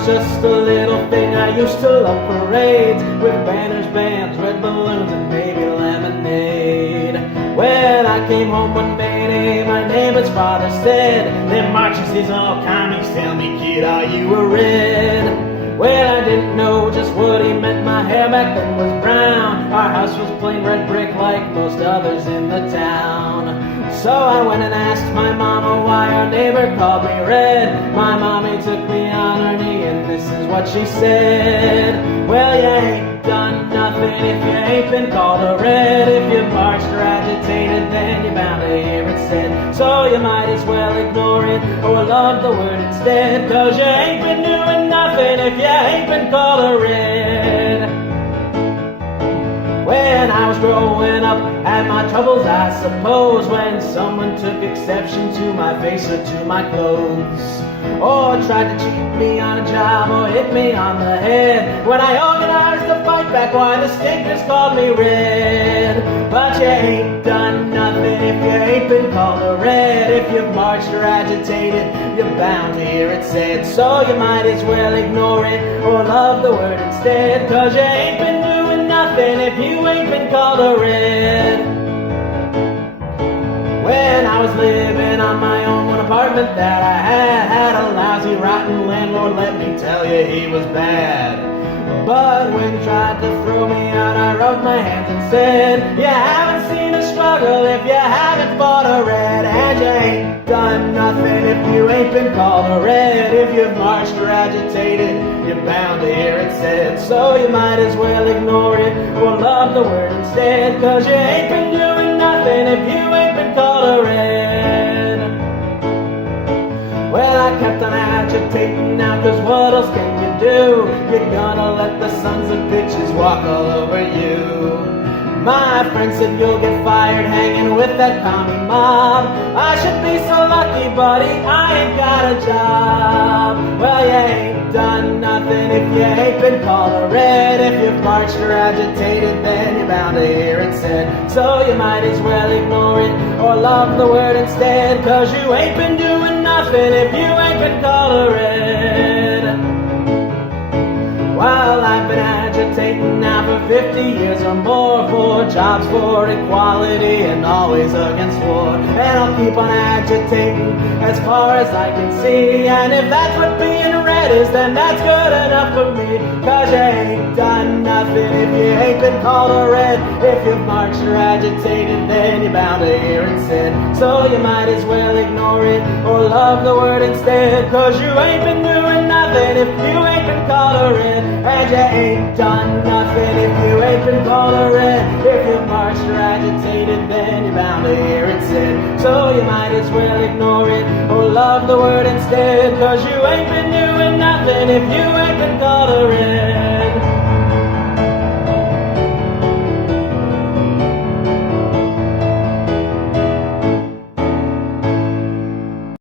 was just a little thing. I used to love parades with banners, bands, red balloons, and maybe lemonade. When I came home one May, my neighbor's father said, "Them marching these all commies, tell me, kid, are you a red?" Well, I didn't know just what he meant. My hair back then was brown. Our house was plain red brick like most others in the town. So I went and asked my mama why our neighbor called me red. My mommy took me on her knee and this is what she said. "Well, you ain't done nothing if you ain't been called a red. If you've marched or agitated, then you're bound to hear it said. So you might as well ignore it or love the word instead, 'cause you ain't been doing nothing if you ain't been called a red." When I was growing up, had my troubles, I suppose, when someone took exception to my face or to my clothes, or tried to cheat me on a job or hit me on the head. When I organized to fight back, why the stinkers called me red. But you ain't done nothing if you ain't been called a red. If you've marched or agitated, you're bound to hear it said. So you might as well ignore it or love the word instead, 'cause you ain't been doing nothing if you ain't been called a red. When I was living on my own, one apartment that I had a lousy, rotten landlord, let me tell you, he was bad. But when he tried to throw me out, I rubbed my hands and said, "You haven't seen a struggle if you haven't fought a red. And you ain't done nothing if you ain't been called a red. If you've marched or agitated, you're bound to hear it said. So you might as well ignore it or love the word instead, 'cause you ain't been doing nothing if you ain't been called a red." Well, I kept on agitating now, 'cause what else can you do? You're gonna let the sons of bitches walk all over you. My friend said you'll get fired hanging with that commie mob. I should be so lucky, buddy, I ain't got a job. Well, you ain't done nothing if you ain't been called a red. If you've marched or agitated, then you're bound to hear it said. So you might as well ignore it or love the word instead, 'cause you ain't been doing nothing if you ain't been called a red. While I've been agitating now for 50 years or more, for jobs, for equality, and always against war. And I'll keep on agitating as far as I can see. And if that's what being red is, then that's good enough for me. 'Cause you ain't done nothing if you ain't been called a red. If you've marched or agitated, then you're bound to hear it said. So you might as well ignore it or love the word instead, 'cause you ain't been doing nothing if you ain't been called a red. And you ain't done nothing if you ain't been called a red. If you've marched or agitated, then you're bound to hear it said. So you might as well ignore it or love the word instead, 'cause you ain't been doing nothing if you ain't been called a red.